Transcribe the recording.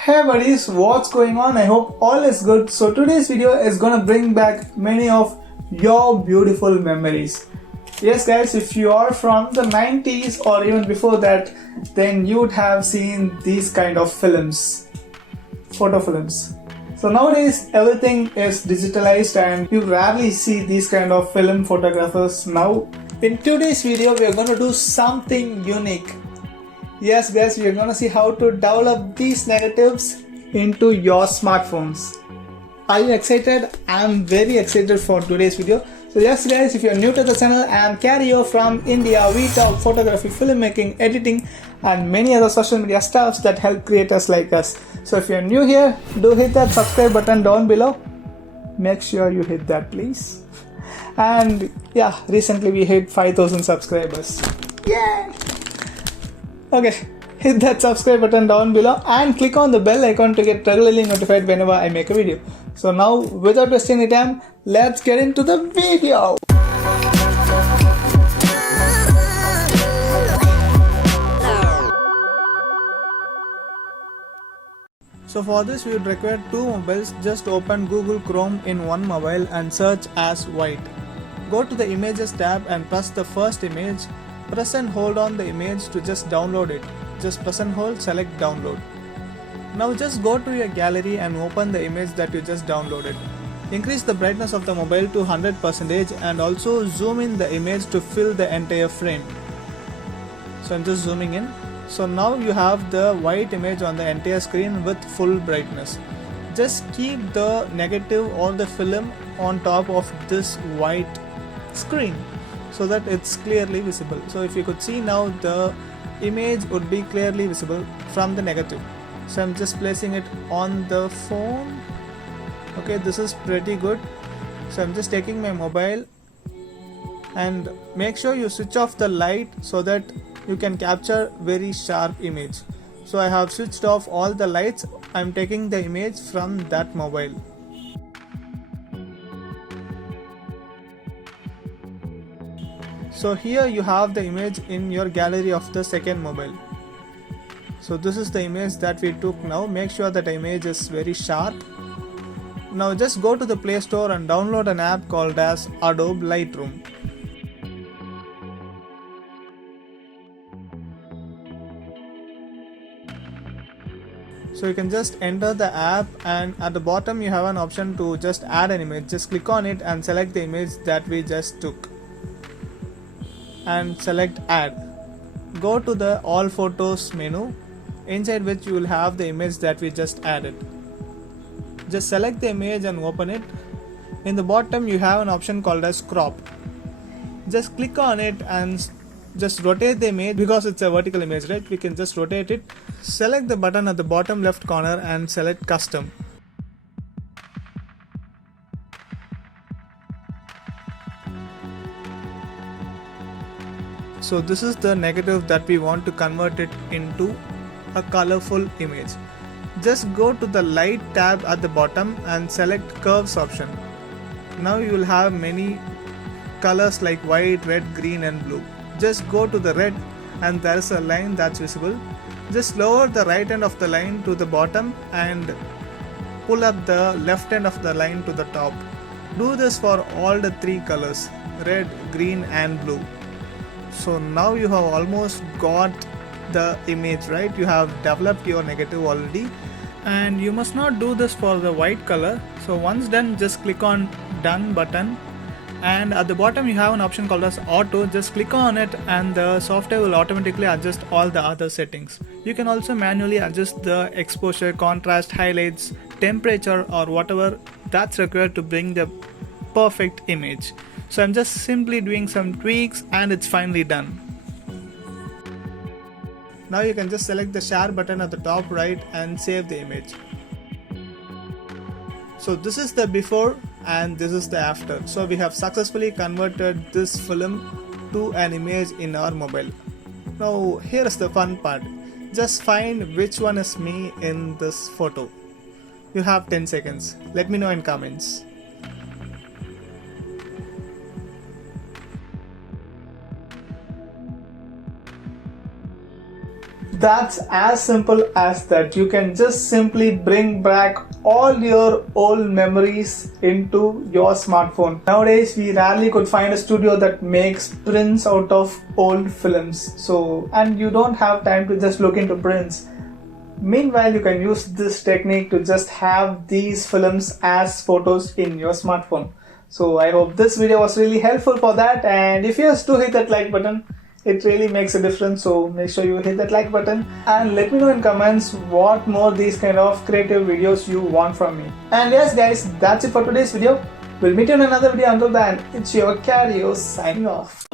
Hey buddies, what's going on? I hope all is good. So today's video is gonna bring back many of your beautiful memories. Yes guys, if you are from the 90s or even before that, then you would have seen these kind of films, photo films. So nowadays everything is digitalized and you rarely see these kind of film photographers now. In today's video we are going to do something unique. Yes guys, we are gonna see how to develop these negatives into your smartphones. Are you excited? I am very excited for today's video. So yes guys, if you are new to the channel, I am Carrio from India. We talk photography, filmmaking, editing and many other social media stuffs that help creators like us. So if you are new here, do hit that subscribe button down below. Make sure you hit that please. And yeah, recently we hit 5,000 subscribers. Yay! Okay, hit that subscribe button down below and click on the bell icon to get regularly notified whenever I make a video. So now, without wasting any time, let's get into the video. So for this we would require two mobiles. Just open Google Chrome in one mobile and search as white. Go to the images tab and press the first image. Press and hold on the image to just download it. Just press and hold, select download. Now just go to your gallery and open the image that you just downloaded. Increase the brightness of the mobile to 100% and also zoom in the image to fill the entire frame. So I'm just zooming in. So now you have the white image on the entire screen with full brightness. Just keep the negative or the film on top of this white screen so that it's clearly visible. So if you could see now, the image would be clearly visible from the negative. So I'm just placing it on the phone. Okay, this is pretty good. So I'm just taking my mobile and make sure you switch off the light so that you can capture very sharp image. So I have switched off all the lights. I'm taking the image from that mobile. So here you have the image in your gallery of the second mobile. So this is the image that we took now. Make sure that the image is very sharp. Now just go to the Play Store and download an app called as Adobe Lightroom. So you can just enter the app and at the bottom you have an option to just add an image. Just click on it and select the image that we just took. And select add. Go to the all photos menu, inside which you will have the image that we just added. Just select the image and open it. In the bottom you have an option called as crop. Just click on it and just rotate the image because it's a vertical image, right? We can just rotate it. Select the button at the bottom left corner and select custom. So this is the negative that we want to convert it into a colorful image. Just go to the light tab at the bottom and select curves option. Now you will have many colors like white, red, green and blue. Just go to the red and there is a line that's visible. Just lower the right end of the line to the bottom and pull up the left end of the line to the top. Do this for all the three colors, red, green and blue. So now you have almost got the image, right? You have developed your negative already, and you must not do this for the white color. So once done, just click on done button and at the bottom you have an option called as auto. Just click on it and the software will automatically adjust all the other settings. You can also manually adjust the exposure, contrast, highlights, temperature or whatever that's required to bring the perfect image. So I'm just simply doing some tweaks and it's finally done. Now you can just select the share button at the top right and save the image. So this is the before and this is the after. So we have successfully converted this film to an image in our mobile. Now here is the fun part. Just find which one is me in this photo. You have 10 seconds. Let me know in comments. That's as simple as that. You can just simply bring back all your old memories into your smartphone. Nowadays, we rarely could find a studio that makes prints out of old films. And you don't have time to just look into prints. Meanwhile, you can use this technique to just have these films as photos in your smartphone. So I hope this video was really helpful for that, and if yes, do hit that like button. It really makes a difference, so make sure you hit that like button and let me know in comments what more these kind of creative videos you want from me. And yes guys, that's it for today's video. We'll meet you in another video. Until then, it's your Cardio signing off.